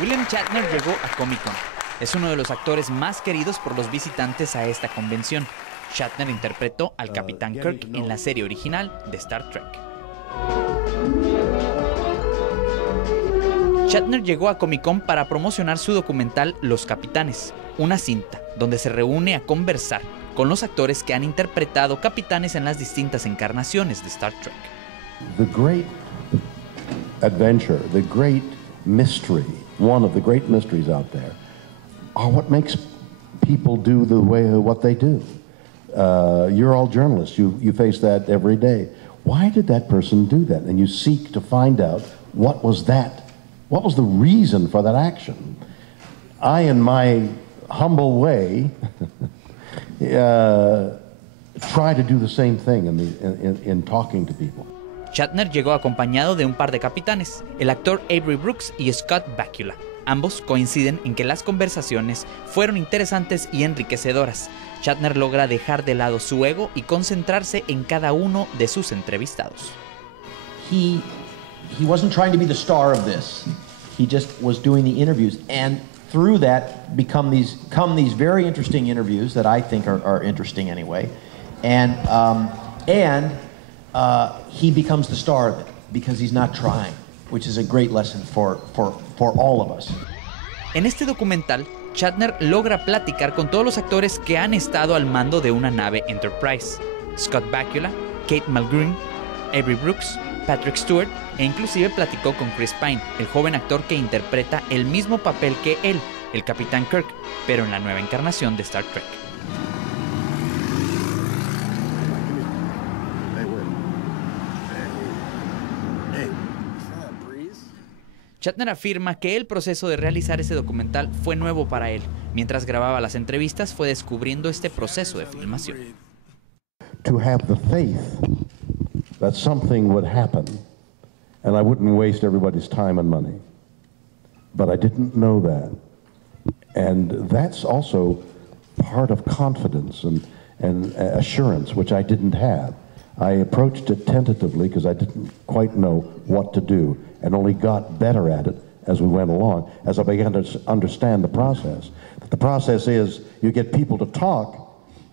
William Shatner llegó a Comic-Con. Es uno de los actores más queridos por los visitantes a esta convención. Shatner interpretó al Capitán Kirk en la serie original de Star Trek. Shatner llegó a Comic-Con para promocionar su documental Los Capitanes, una cinta donde se reúne a conversar con los actores que han interpretado capitanes en las distintas encarnaciones de Star Trek. The great adventure, the great mystery, one of the great mysteries out there, are what makes people do what they do. You're all journalists. You face that every day. Why did that person do that? And you seek to find out what was the reason for that action. I, in my humble way, try to do the same thing in talking to people. Shatner llegó acompañado de un par de capitanes, el actor Avery Brooks y Scott Bakula. Ambos coinciden en que las conversaciones fueron interesantes y enriquecedoras. Shatner logra dejar de lado su ego y concentrarse en cada uno de sus entrevistados. He wasn't trying to be the star of this. He just was doing the interviews, and through that come these very interesting interviews that I think are interesting anyway, and he becomes the star of it because he's not trying, which is a great lesson for all of us. En este documental, Shatner logra platicar con todos los actores que han estado al mando de una nave Enterprise: Scott Bakula, Kate Mulgrew, Avery Brooks, Patrick Stewart, e inclusive platicó con Chris Pine, el joven actor que interpreta el mismo papel que él, el Capitán Kirk, pero en la nueva encarnación de Star Trek. Shatner afirma que el proceso de realizar ese documental fue nuevo para él. Mientras grababa las entrevistas, fue descubriendo este proceso de filmación. To have the faith that something would happen and I wouldn't waste everybody's time and money. But I didn't know that. And that's also part of confidence and assurance, which I didn't have. I approached it tentatively because I didn't quite know what to do and only got better at it as we went along, as I began to understand the process. The process is you get people to talk,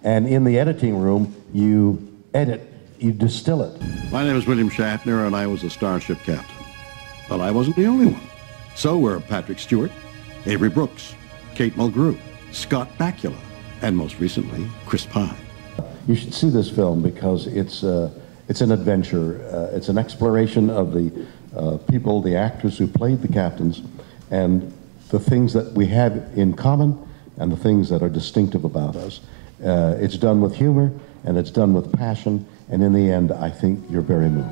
and in the editing room, you edit, you distill it. My name is William Shatner, and I was a starship captain. But I wasn't the only one. So were Patrick Stewart, Avery Brooks, Kate Mulgrew, Scott Bakula, and most recently, Chris Pine. You should see this film because it's an adventure. It's an exploration of the people, the actors who played the captains, and the things that we have in common and the things that are distinctive about us. It's done with humor and it's done with passion, and in the end, I think you're very moved.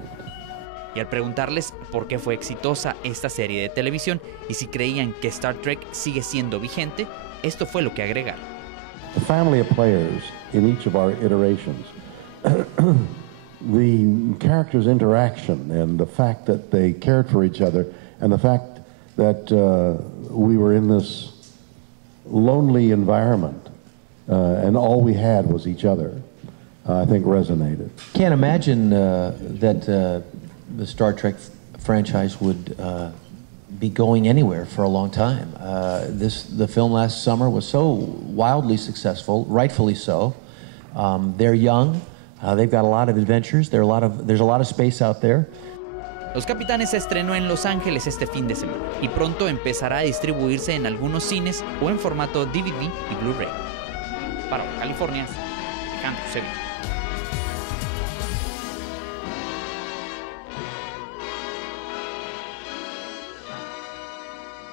Y al preguntarles por qué fue exitosa esta serie de televisión y si creían que Star Trek sigue siendo vigente, esto fue lo que agregaron. The family of players in each of our iterations, the characters' interaction and the fact that they cared for each other and the fact that we were in this lonely environment and all we had was each other, I think resonated. Can't imagine that the Star Trek franchise would be going anywhere for a long time. The film last summer was so wildly successful, rightfully so. They're young, they've got a lot of adventures, there's a lot of space out there. Los Capitanes se estrenó en Los Ángeles este fin de semana y pronto empezará a distribuirse en algunos cines o en formato DVD y Blu-ray. Para California, Alejandro Sevilla.